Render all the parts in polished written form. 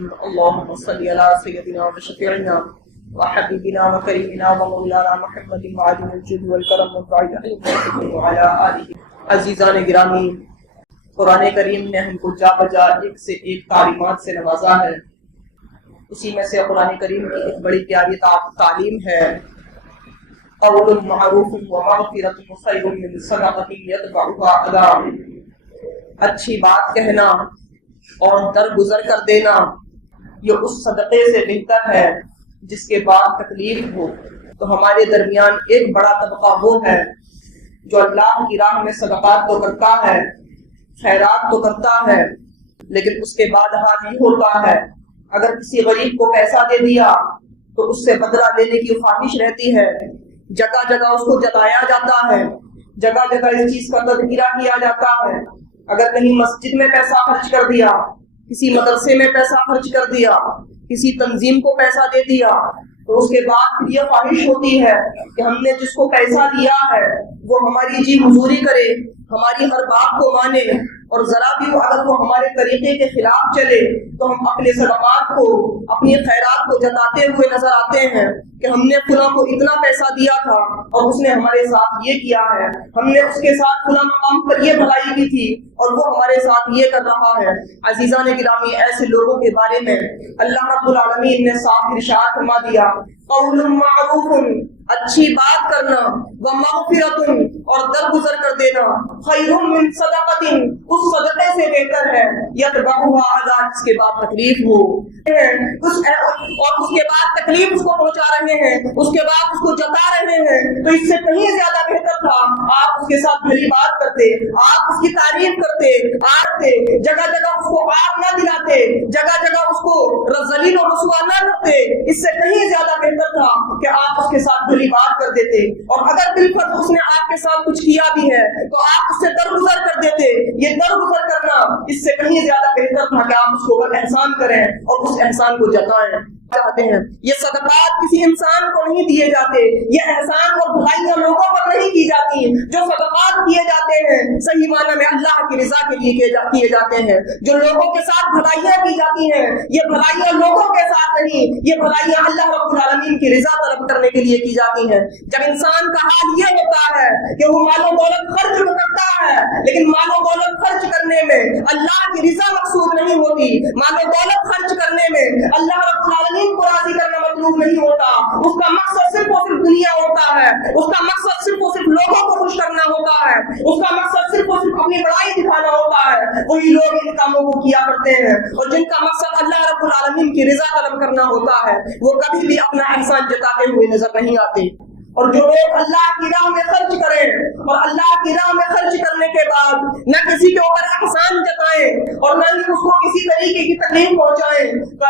اللهم صل على سيدنا وشفيعنا وحبيبنا وكريمنا ومولانا محمد وعلي الجود والكرم والبعد وعلى آله عزیزان گرامی، قرآن کریم نے ہم کو جا بجا ایک سے ایک تعلیمات سے نوازا ہے۔ اسی میں سے قرآن کریم کی ایک بڑی پیاری تعلیم ہے، قول معروف ومغفرۃ خیر من صدقۃ یتبعها اذی۔ اچھی بات کہنا اور درگزر کر دینا یہ اس صدقے سے بہتر ہے جس کے بعد تکلیف ہو۔ تو ہمارے درمیان ایک بڑا طبقہ وہ ہے جو اللہ کی راہ میں صدقات تو کرتا ہے، خیرات تو کرتا ہے، لیکن اس کے بعد حال یہ ہوتا ہے اگر کسی غریب کو پیسہ دے دیا تو اس سے بدلہ لینے کی خواہش رہتی ہے، جگہ جگہ اس کو جتایا جاتا ہے، جگہ جگہ اس چیز کا تذکرہ کیا جاتا ہے۔ اگر کہیں مسجد میں پیسہ خرچ کر دیا، کسی مدرسے میں پیسہ خرچ کر دیا، کسی تنظیم کو پیسہ دے دیا، تو اس کے بعد یہ خواہش ہوتی ہے کہ ہم نے جس کو پیسہ دیا ہے وہ ہماری جی حضوری کرے، ہماری ہر بات کو مانے، اور ذرا بھی اگر وہ ہمارے طریقے کے خلاف چلے تو ہم اپنے صدقات کو، اپنی خیرات کو جتاتے ہوئے نظر آتے ہیں کہ ہم نے فلاں کو اتنا پیسہ دیا تھا اور اس نے ہمارے ساتھ یہ کیا ہے، ہم نے اس کے ساتھ فلاں مقام پر یہ بھلائی کی تھی اور وہ ہمارے ساتھ یہ کر رہا ہے۔ عزیزان گرامی، ایسے لوگوں کے بارے میں اللہ رب العالمین نے صاف ارشاد فرما دیا، قول معروف، اچھی بات کرنا، ومغفرۃ، اور درگزر کر دینا، خیر من صدقۃ، اس صدقے سے بہتر ہے، یتبعها اذی، جس کے بعد تکلیف ہو، اور اس کے بعد تکلیف اس کو پہنچا رہے ہیں، اس کے بعد اس کو جتا رہے ہیں، تو اس سے کہیں زیادہ بہتر تھا آپ اس کے ساتھ بھلی بات کرتے، آپ اس کی تعریف کرتے، آتے جگہ جگہ اس کو آپ نہ دلاتے، جگہ جگہ اس کو ذلیل و رسوا نہ کرتے۔ اس سے کہیں زیادہ بہتر تھا کہ آپ اس کے ساتھ بھلی بات کر دیتے، اور اگر بالفرض اس نے آپ کے ساتھ کچھ کیا بھی ہے تو آپ اس سے درگزر کر دیتے۔ یہ درگزر کرنا اس سے کہیں زیادہ بہتر تھا کہ آپ اس کو احسان کریں اور اس احسان کو جتائیں۔ چاہتے ہیں یہ صدقات کسی انسان کو نہیں دیے جاتے، یہ احسان اور بھلائیاں لوگوں پر نہیں کی جاتی۔ جو صدقات کیے جاتے ہیں صحیح معنی میں اللہ کی رضا کے لیے کیے جاتے ہیں۔ جو لوگوں کے ساتھ بھلائیاں کی جاتی ہیں یہ بھلائیاں لوگوں کے ساتھ نہیں، یہ بھلائیاں اللہ رب العالمین کی رضا طلب کرنے کے لیے کی جاتی ہیں۔ جب انسان کا حال یہ ہوتا ہے کہ وہ مال و دولت خرچ کرتا ہے لیکن مال و دولت خرچ کرنے میں اللہ کی رضا مقصود نہیں ہوتی، مال و دولت خرچ کرنے میں اللہ رب العالمین کو راضی کرنا مطلوب نہیں ہوتا، اس کا مقصد صرف اور صرف دنیا ہوتا ہے، اس کا مقصد صرف اور صرف لوگوں کو خوش کرنا ہوتا ہے، اس کا مقصد صرف اور صرف اپنی بڑائی دکھانا ہوتا ہے۔ وہی لوگ ان کاموں کو کیا کرتے ہیں، اور جن کا مقصد اللہ رب العالمین کی رضا طلب کرنا ہوتا ہے وہ کبھی بھی اپنا احسان جتاتے ہوئے نظر نہیں آتے۔ اور جو لوگ اللہ کی راہ میں خرچ کریں اور اللہ کی راہ میں خرچ کرنے کے بعد نہ کسی کے اوپر احسان جتائیں اور نہ ہی اس کو کسی طریقے کی تکلیف پہنچائیں، تو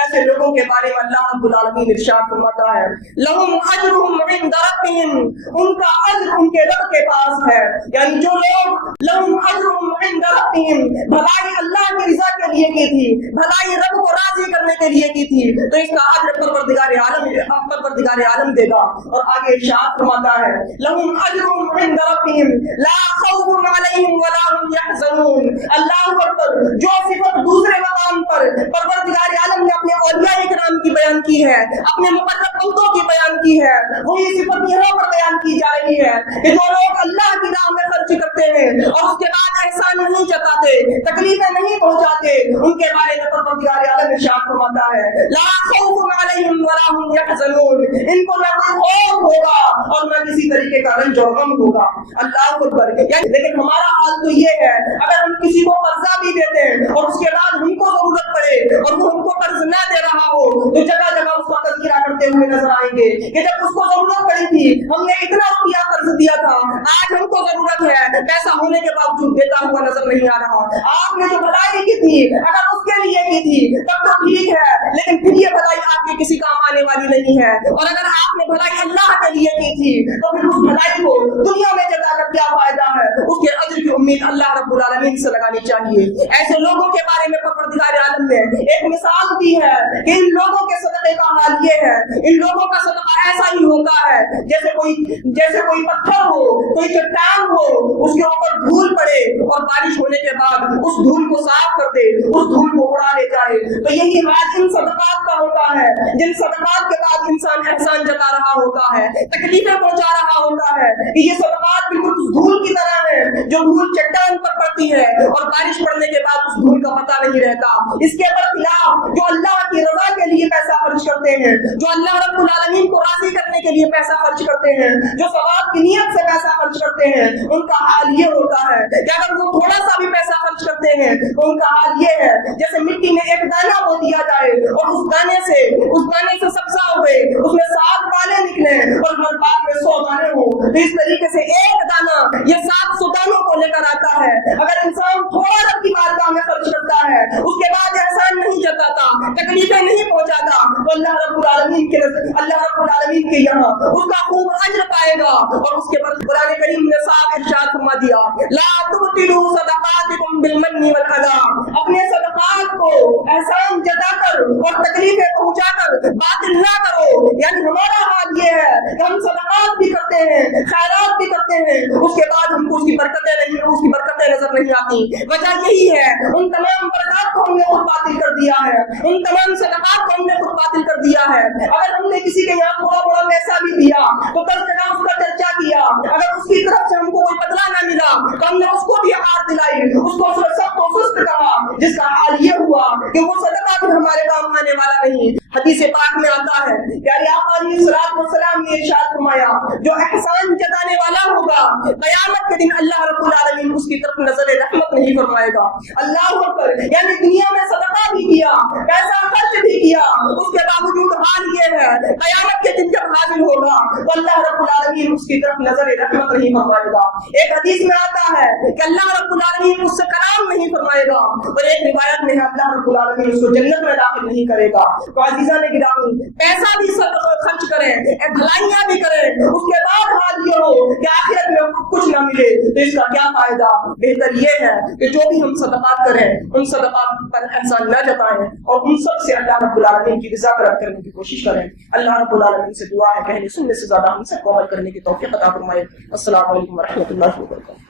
ایسے لوگوں کے بارے میں اللہ رب العالمین ارشاد فرماتا ہے، لہم اجرہم عند ربہم، ان کا اجر ان کے رب کے پاس ہے۔ یعنی جو لوگ لہم اجرہم عند ربہم، بھلائی اللہ کی رضا کے لیے کی تھی، بھلائی رب کو راضی کرنے کے لیے کی تھی، تو اس کا اجر پروردگار عالم دے گا۔ اور آگے ارشاد فرماتا ہے، لہم اجرہم عند ربہم لا خوف علیہم ولا هم يحزنون۔ اللہ اکبر، جو صفت دوسرے مقام پر پروردگار عالم نے اپنے اولیاء کرام کی بیان کی ہے، اپنے مقرب بندوں کی بیان کی ہے، وہی صفت یہاں پر بیان کی جا رہی ہے کہ جو لوگ اللہ کی راہ میں خرچ کرتے ہیں اور اس کے بعد احسان نہیں جتاتے، تکلیفیں نہیں پہنچاتے، ان کے بارے میں پروردگار عالم ارشاد فرماتا ہے، لا خوف علیہم ولا هم يحزنون، ان کو نہ کوئی خوف ہوگا اور نہ کسی طریقے کا رنج اور غم ہوگا۔ اللہ اکبر، یعنی لیکن ہمارا حال تو یہ ہے اگر ہم کسی کو قرضہ بھی دیتے ہیں اور اس کے بعد ہم کو ضرورت پڑے اور وہ ہم کو قرض نہ دے رہا ہو تو جگہ جگہ اس کا تذکرہ کرتے ہوئے نظر آئیں گے کہ جب اس کو ضرورت پڑی تھی ہم نے اتنا روپیہ قرض دیا تھا، آج ہم کو ضرورت ہے، پیسہ ہونے کے باوجود دیتا ہوا نظر نہیں آ رہا۔ آپ نے جو بھلائی کی تھی اگر اس کے لیے کی تھی تب تو ٹھیک ہے، لیکن پھر یہ بھلائی آپ کے کسی کام آنے والی نہیں ہے. اور اگر آپ نے بھلائی اللہ کے لیے کی تھی تو پھر اس بھلائی کو دنیا میں جتا کر کیا فائدہ ہے؟ اس کے اجر کی امید اللہ رب العالمین سے لگانی چاہیے. ایسے لوگوں کے بارے میں پروردگار عالم نے ایک مثال دی ہے کہ ان لوگوں کے صدقے کا حال یہ ہے, ان لوگوں کا صدقہ ایسا ہی ہوتا ہے جیسے کوئی پتھر ہو, کوئی چٹان ہو, اس کے اوپر دھول پڑے اور بارش ہونے کے بعد اس دھول کو صاف کر دے, اس دھول کو اڑا لے جائے. تو یہی حال ان صدقات کا ہوتا ہے جن صدقات کے بعد انسان احسان جتا رہا ہوتا ہے, تکلیفیں پہنچا رہا ہوتا ہے. یہ صدقات بالکل اس دھول کی طرح ہے جو دھول چٹان پر پڑتی ہے اور بارش پڑنے کے بعد اس دھول کا پتہ نہیں رہتا. اس کے برخلاف جو اللہ کی رضا کے لیے پیسہ خرچ کرتے ہیں, جو اللہ رب العالمین کو راضی کرنے کے لیے پیسہ خرچ کرتے ہیں, جو ثواب کی نیت سے پیسہ خرچ کرتے ہیں, ان کا حال یہ ہوتا ہے کہ اگر وہ تھوڑا سا بھی پیسہ خرچ کرتے ہیں تو ان کا حال یہ ہے جیسے مٹی میں ایک دانہ بو دیا جائے اور اس دانے سے سبزہ ہوئے, اس میں 7 دانے نکلے اور ہر بات میں 100 دانے ہو. تو اس طریقے سے ایک دانہ یہ 700 دانوں کو لے کر آتا ہے. اگر انسان تھوڑا رب کی بارگاہ میں خرچ کرتا ہے, اس کے بعد احسان نہیں جتاتا, تکلیفیں نہیں پہنچاتا, تو اللہ رب العالمین کے یہاں اس کا خوب اجر پائے گا. اور اس کے بعد قرآن کریم نے صاحب ارشاد فرما دیا, لا تبطلوا صدقاتکم بالمن والعذا, اپنے صدقات کو احسان جتا کر اور تکلیفیں پہنچا کر باطل نہ کرو. یعنی ہمارا حال یہ ہے کہ ہم صدقات بھی کرتے ہیں, خیرات بھی کرتے ہیں, اس کے بعد ہم کو اس کی برکتیں نظر نہیں آتی. وجہ یہی ہے ان تمام برکات کو ہم نے خود باطل کر دیا ہے, ان تمام صدقات کو ہم نے خود باطل کر دیا ہے. اگر ہم نے کسی کے یہاں تھوڑا بڑا پیسہ بھی دیا تو 10 جگہ اس کا چرچا کیا, اگر اس کی طرف سے ہم کو کوئی بدلہ نہ ملا تو ہم نے اس کو بھی حقارت دلائی, اس کو سب کو سست کہا, جس کا حال یہ ہوا کہ وہ صدقہ بھی ہمارے کام آنے والا نہیں. حدیث پاک میں آتا ہے پیارے آقا علیہ الصلوۃ والسلام نے ارشاد فرمایا, جو احسان جتانے والا ہوگا قیامت کے دن اللہ رب العالمین اس کی طرف نظر رحمت نہیں فرمائے گا. اللہ اکبر. یعنی دنیا میں صدقہ بھی کیا, پیسہ خرچ بھی کیا, اس کے باوجود حال یہ ہے قیامت کے دن جب حاضر ہوگا تو اللہ رب العالمین اس کی طرف نظر رحمت نہیں فرمائے گا. ایک حدیث میں آتا ہے کہ اللہ رب العالمین اس سے کلام نہیں فرمائے گا, اور ایک روایت میں اللہ رب العالمین اس کو جنت میں داخل نہیں کرے گا. تو عزیزان گرامی, پیسہ بھی خرچ کریں, بھلائیاں بھی کریں, اس کے بعد حال یہ ہو کہ آخرت میں کچھ نہ ملے تو اس کا کیا فائدہ؟ بہتر یہ ہے کہ جو بھی ہم صدقات کریں ان صدقات پر احسان نہ جتائیں اور ان سب سے اللہ رب العالمین کی رضا طلب کرنے کی کوشش کریں. اللہ رب العالمین سے دعا ہے کہنے سننے سے زیادہ ہم سب کو عمل کرنے کی توفیق عطا فرمائے. السلام علیکم ورحمۃ اللہ وبرکاتہ.